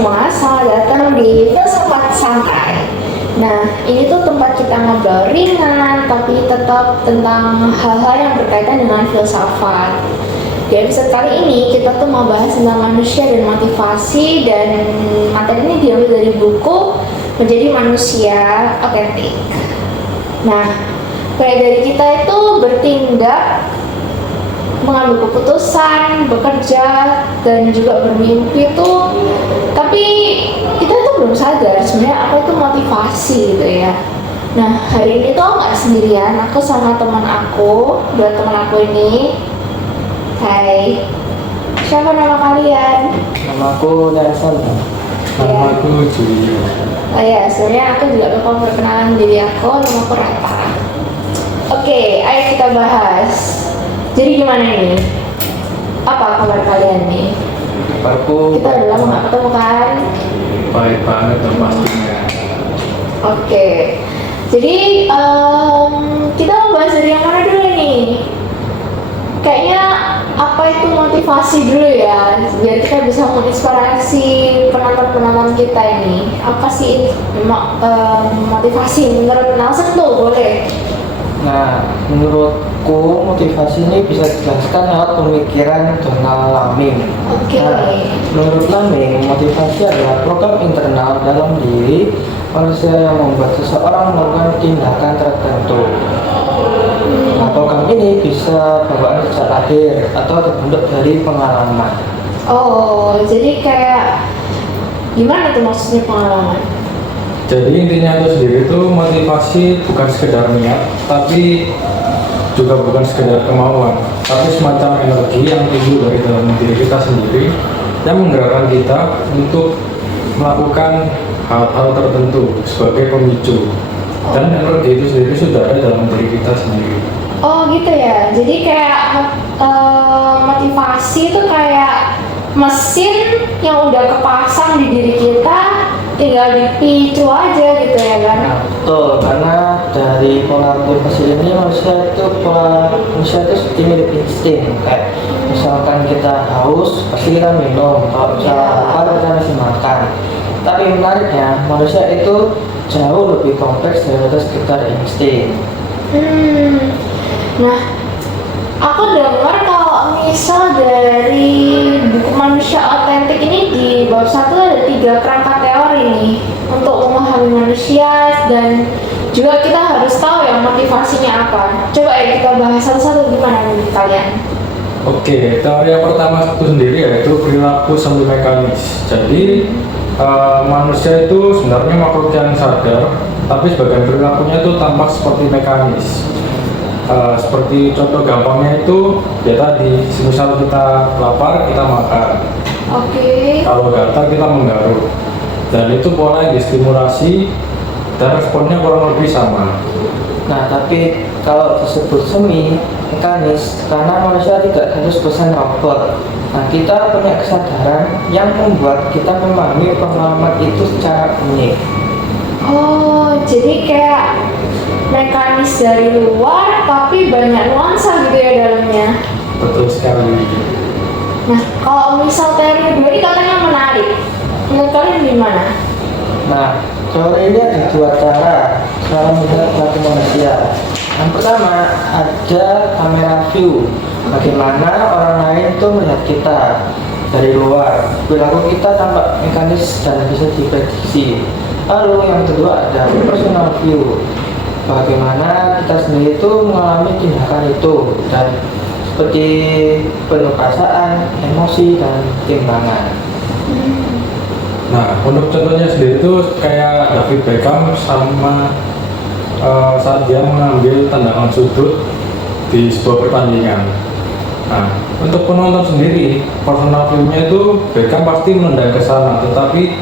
semua, selamat datang di Filsafat Santai. Nah, ini tuh tempat kita ngobrol ringan, tapi tetap tentang hal-hal yang berkaitan dengan filsafat. Di episode kali ini, kita tuh mau bahas tentang manusia dan motivasi, dan materi ini diambil dari buku Menjadi Manusia Otentik. Nah, kayak dari kita itu bertindak, mengambil keputusan, bekerja, dan juga bermimpi tuh, tapi kita tuh belum sadar sebenarnya apa itu motivasi gitu ya. Nah, hari ini tuh aku nggak sendirian, aku sama teman aku. Dua teman aku ini. Hai, siapa nama kalian? Nama aku Nelson. Nama aku Julio. Oh ya, sebenarnya aku juga lupa perkenalan diri aku, nama aku Rata. Oke, ayo kita bahas. Jadi gimana nih? Apa kabar kalian nih? Kabarku Kita udah lama nggak ketemu kan? baik banget dong pastinya. Oke. Jadi kita mau bahas dari yang mana dulu nih? Kayaknya apa itu motivasi dulu ya, biar kita bisa menginspirasi penonton-penonton kita ini. Apa sih motivasi menurut Nelson tuh, boleh? Nah, menurutku motivasi ini bisa dijelaskan lewat pemikiran Donald Laming. Oke. Nah, menurut Laming, motivasi adalah program internal dalam diri manusia yang membuat seseorang melakukan tindakan tertentu. Nah, program ini bisa bawaan sejak lahir atau terbentuk dari pengalaman. Oh, jadi kayak gimana tuh maksudnya pengalaman? Jadi intinya itu sendiri itu motivasi bukan sekedar niat, tapi juga bukan sekedar kemauan, tapi semacam energi yang timbul dari dalam diri kita sendiri yang menggerakkan kita untuk melakukan hal-hal tertentu sebagai pemicu. Dan energi itu sendiri sudah ada dalam diri kita sendiri. Oh gitu ya, jadi kayak motivasi itu kayak mesin yang udah kepasang di diri kita, tinggal dipicu aja gitu ya kan? Nah, betul, karena dari pola motivasi ini manusia itu dimiliki insting. Kayak misalkan kita haus, pasti kita minum. Kalau misalkan lapar, kita mesti makan. Tapi menariknya, manusia itu jauh lebih kompleks daripada sekedar insting. Nah, aku dengar kalau misal dari buku Manusia Otentik ini di bab 1 ada 3 kerangka teori nih untuk memahami manusia, dan juga kita harus tahu ya motivasinya apa. Coba ya kita bahas satu-satu, gimana menurut kalian? Oke, teori yang pertama itu sendiri yaitu perilaku semi mekanis. Jadi manusia itu sebenarnya makhluk yang sadar, tapi sebagian perilakunya itu tampak seperti mekanis. Seperti contoh gampangnya itu ya tadi, misal kita lapar kita makan. Oke. Kalau gatal kita menggaruk. Dan itu pola yang distimulasi dan responnya kurang lebih sama. Nah, tapi kalau disebut semi mekanis, karena manusia tidak 100% robot. Nah, kita punya kesadaran yang membuat kita memahami pengalaman itu secara unik. Oh, jadi kayak mekanis dari luar tapi banyak nuansa gitu ya dalamnya. Betul sekali. Nah, kalau misal teori kedua ini katanya menarik, menurut kalian gimana? Nah, teori ini ada 2 cara melihat perilaku manusia. Yang pertama, ada kamera view. Bagaimana orang lain itu melihat kita dari luar. Perilaku kita tampak mekanis dan bisa diprediksi. Lalu yang kedua ada personal view. Bagaimana kita sendiri itu mengalami tindakan itu, dan seperti penuh perasaan, emosi, dan timbangan. Nah, untuk contohnya sendiri itu kayak David Beckham sama saat dia mengambil tendangan sudut di sebuah pertandingan. Nah, untuk penonton sendiri, personal view-nya itu Beckham pasti menendang ke sana, tetapi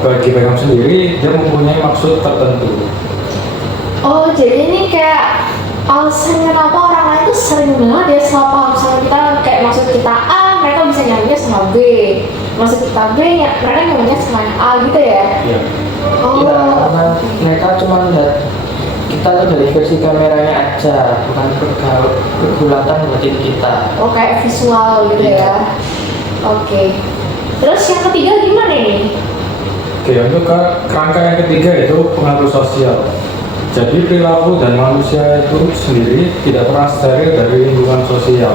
bagi Beckham sendiri dia mempunyai maksud tertentu. Oh, jadi ini kayak alasannya kenapa orang lain tuh sering banget ya salah paham sama kita. Kayak maksud kita A, mereka bisa nyambungnya sama B. Maksud kita B, ya, mereka nyambungnya sama yang A gitu ya? Iya. Oh. Ya, karena mereka cuma lihat kita tuh dari versi kameranya aja, bukan pergulatan batin kita. Oh, kayak visual gitu ya? Oke. Terus yang ketiga gimana nih? Oke, untuk kerangka yang ketiga itu pengaruh sosial. Jadi perilaku dan manusia itu sendiri tidak pernah steril dari lingkungan sosial,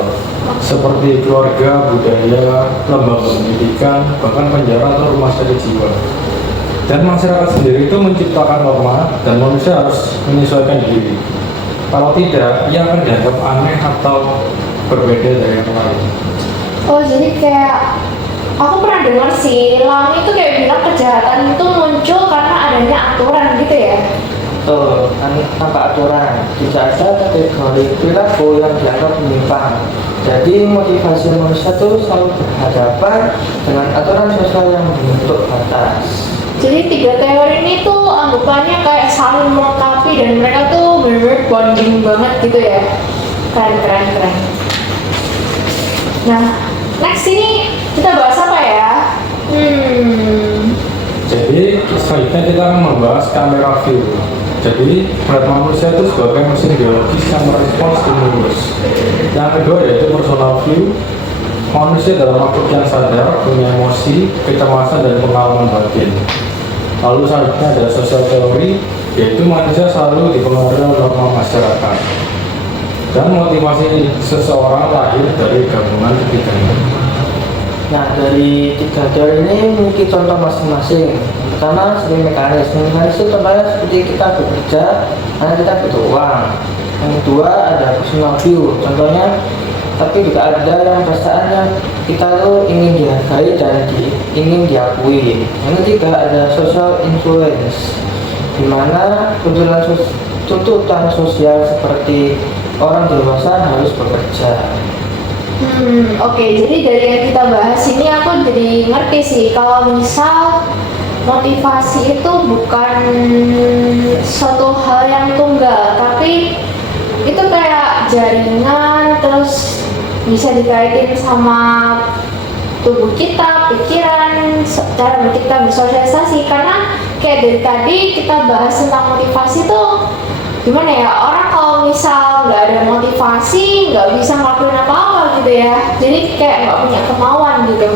seperti keluarga, budaya, lembaga pendidikan, bahkan penjara atau rumah sakit jiwa. Dan masyarakat sendiri itu menciptakan norma dan manusia harus menyesuaikan diri. Kalau tidak, ia akan dianggap aneh atau berbeda dari yang lain. Oh jadi kayak aku pernah dengar sih, Lami itu kayak bilang kejahatan itu muncul karena adanya aturan gitu ya. Betul, tanpa aturan tidak ada kategori perilaku yang dianggap menyimpang. Jadi motivasi manusia itu selalu berhadapan dengan aturan sosial yang membentuk batas. Jadi tiga teori ini tuh anggapannya kayak saling melengkapi dan mereka tuh bener-bener bonding banget gitu ya. Keren. Nah, next ini kita bahas apa ya? Jadi selanjutnya kita akan membahas kamera view. Jadi berat manusia itu sebagai mesin biologis yang merespons stimulus. Yang kedua yaitu personal view. Manusia adalah makhluk yang sadar, punya emosi, kecemasan dan pengalaman batin. Lalu selanjutnya ada social teori, yaitu manusia selalu dipengaruhi oleh norma masyarakat. Dan motivasi seseorang lahir dari gabungan ketiganya. Nah, dari tiga teori ini memiliki contoh masing-masing. Pertama, sebagai mekanis itu contohnya seperti kita bekerja karena kita butuh uang. Yang kedua ada personal view, contohnya tapi juga ada yang perasaannya kita tuh ingin dihargai dan ingin diakui. Yang ketiga ada social influence, di mana tuntutan sosial seperti orang dewasa harus bekerja. Oke, jadi dari yang kita bahas ini aku jadi ngerti sih kalau misal motivasi itu bukan suatu hal yang tunggal, tapi itu kayak jaringan, terus bisa dikaitin sama tubuh kita, pikiran, cara kita bersosialisasi. Karena kayak dari tadi kita bahas tentang motivasi tuh gimana ya, orang kalau misal nggak ada motivasi nggak bisa ngelakuin apa-apa gitu ya, jadi kayak nggak punya kemauan gitu.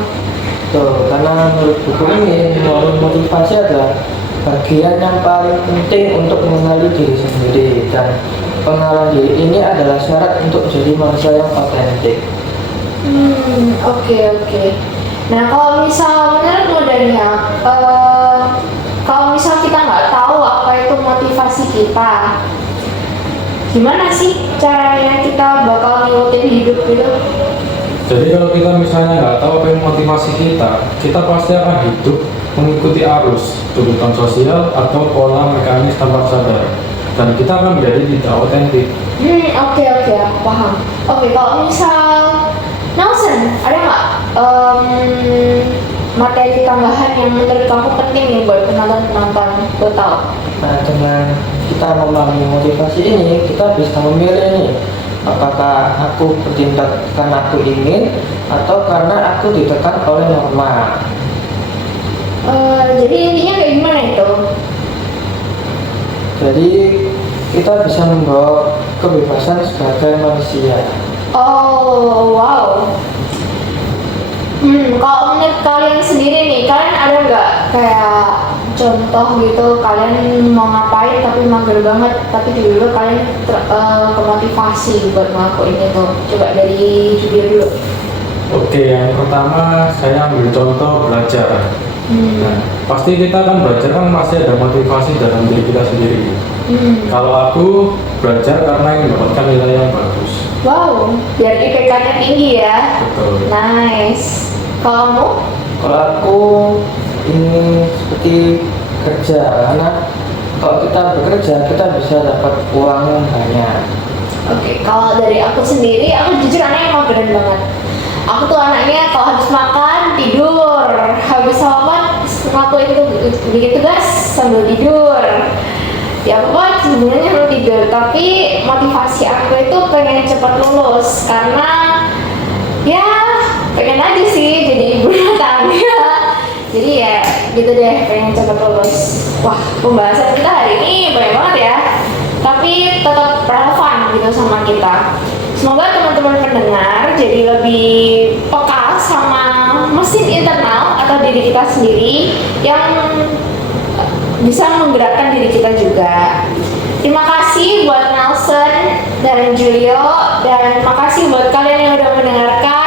Tuh, karena menurut buku ini motivasi adalah bagian yang paling penting untuk mengenali diri sendiri, dan pengenalan diri ini adalah syarat untuk menjadi manusia yang otentik. Oke. Nah kalau misal menurutmu Daniel, kalau misal kita nggak tahu apa itu motivasi kita, gimana sih caranya kita bakal ngikutin hidup gitu? Jadi kalau kita misalnya nggak tahu apa yang motivasi kita pasti akan hidup mengikuti arus, tuntutan sosial atau pola mekanis tanpa sadar, dan kita akan menjadi tidak otentik. Oke, aku paham. Oke, kalau misal Nelson, ada nggak materi tambahan yang menurut kamu penting nih buat penonton tahu? Nah, dengan kita memahami motivasi ini, kita bisa memilih nih, apakah aku bertindak karena aku ingin atau karena aku ditekan oleh norma. Jadi intinya kayak gimana itu? Jadi kita bisa membawa kebebasan sebagai manusia. Oh, wow. Kalau menurut kalian sendiri nih, kalian ada nggak kayak contoh gitu, kalian mau ngapain tapi mager banget, tapi tiba-tiba kalian kemotivasi buat ngelakuin itu? Coba dari Julia dulu. Oke, yang pertama saya ambil contoh belajar. Nah, pasti kita kan belajar kan masih ada motivasi dalam diri kita sendiri. Kalau aku belajar karena ingin mendapatkan nilai yang bagus. Wow, biar IPK-nya tinggi ya. Betul. Nice. Kalau kamu? Kalau aku ingin seperti kerja, karena kalau kita bekerja kita bisa dapat uang yang banyak. Oke, kalau dari aku sendiri, aku jujur anaknya mageran banget. Aku tuh anaknya kalau habis makan tidur, habis sholat ngelakuin itu bikin tugas sambil tidur. Ya apa sebenarnya sambil tidur, tapi motivasi aku itu pengen cepat lulus karena ya pengen aja sih jadi ibu rumah tangga. Jadi ya gitu deh, pengen cepat lulus. Wah, pembahasan kita hari ini banyak banget ya, tapi tetap relevan gitu sama kita. Semoga teman-teman pendengar jadi lebih peka sama mesin internal atau diri kita sendiri yang bisa menggerakkan diri kita juga. Terima kasih buat Nelson dan Julio, dan makasih buat kalian yang udah mendengarkan.